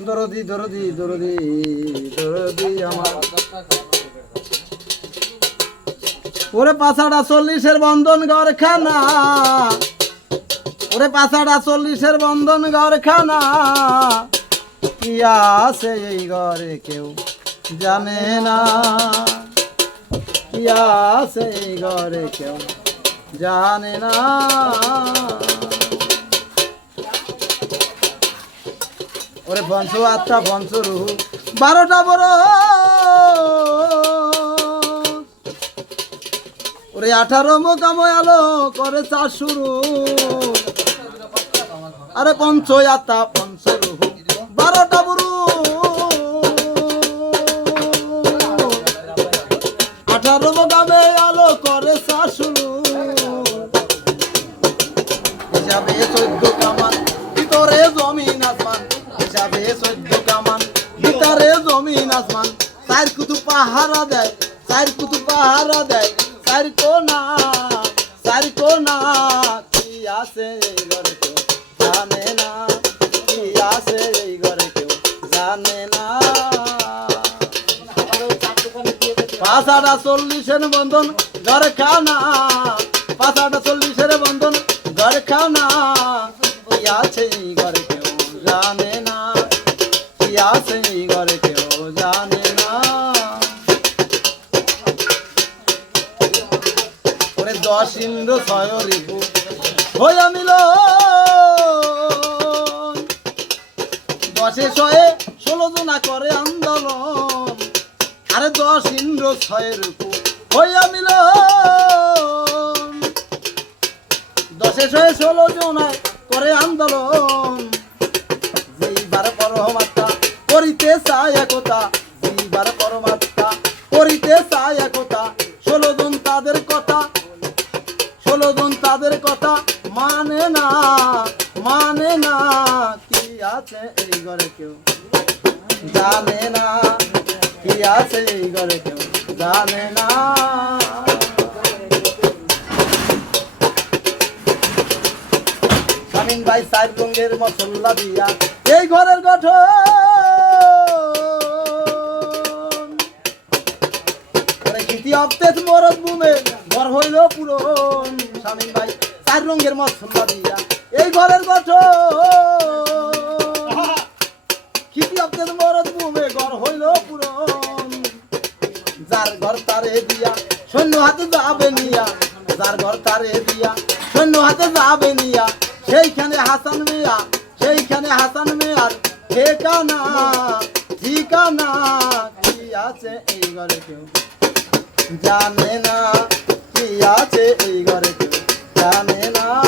দরদি দরদি দরদি দরদি আমার। ওরে পাছাড়া চল্লিশের বন্ধন ঘরখানা। ওরে পাছাড়া চল্লিশের বন্ধন ঘরখানা। কি আছে এই ঘরে কেউ জানে না। কি আছে এই ঘরে কেউ জানে না। ওরে পঞ্চ আটটা পঞ্চ রুহু, বারোটা বড় ওরে আঠারো মোকাময় আলো করে চাষ শুরু। আরে পঞ্চ আটটা পঞ্চ রুহু, বারোটা বড় আঠারো মোকামে আলো করে চাষ শুরু। হিসাবে চোদ্দ কামান ভিতরে জমিন আসমান হিসাবে কামান। ভিতরে জমিন আসমান, চার কুতু পাহারা দেয়, চার কুতু পাহারা দেয়, চার কোনা চার কোনা, কি আছে এই ঘরে জানে না? কি আছে এই ঘরে কেউ জানে না? পাঁচাটা চল্লিশের বন্ধন ঘর খানা পাঁচাটা চল্লিশের বন্ধন ঘর খানা কি আছে এই দশ ইন্দ্র ছয় রিপু হইয়া মিল দশে ছয়ে ষোলো জনা করে আন্দোলন, আরে দশ ইন্দ্র ছয়ের উপর হইয়া মিল দশে ছয়ে ষোলো জনায় করে আন্দোলন, যেইবার পরমাত্মা করিতে চায় একতা, যেইবার পরমাত্মা করিতে চায় মানে না মানে না, কি আছে এই ঘরে কেউ? জানে না, কি আছে এই ঘরে কেউ? জানে না। স্বামীন ভাই সাইড রঙের মশলা দিয়া এই ঘরের গঠন। অপ্তেত মরদ বুমে ঘর হইল পুরন। ভাই চার রঙের মশলা দিয়া। এই ঘরের গঠন। ঘর যার ঘর তারে দিয়া হাতে যার ঘর তারে দিয়া হাতে সেইখানে হাসান মিয়া, সেইখানে হাসান মিয়ার ঠিকানা। ঠিকানা কি আছে এই ঘরে কেউ? জানে না কি আছে এই ঘরে কেউ? জানে না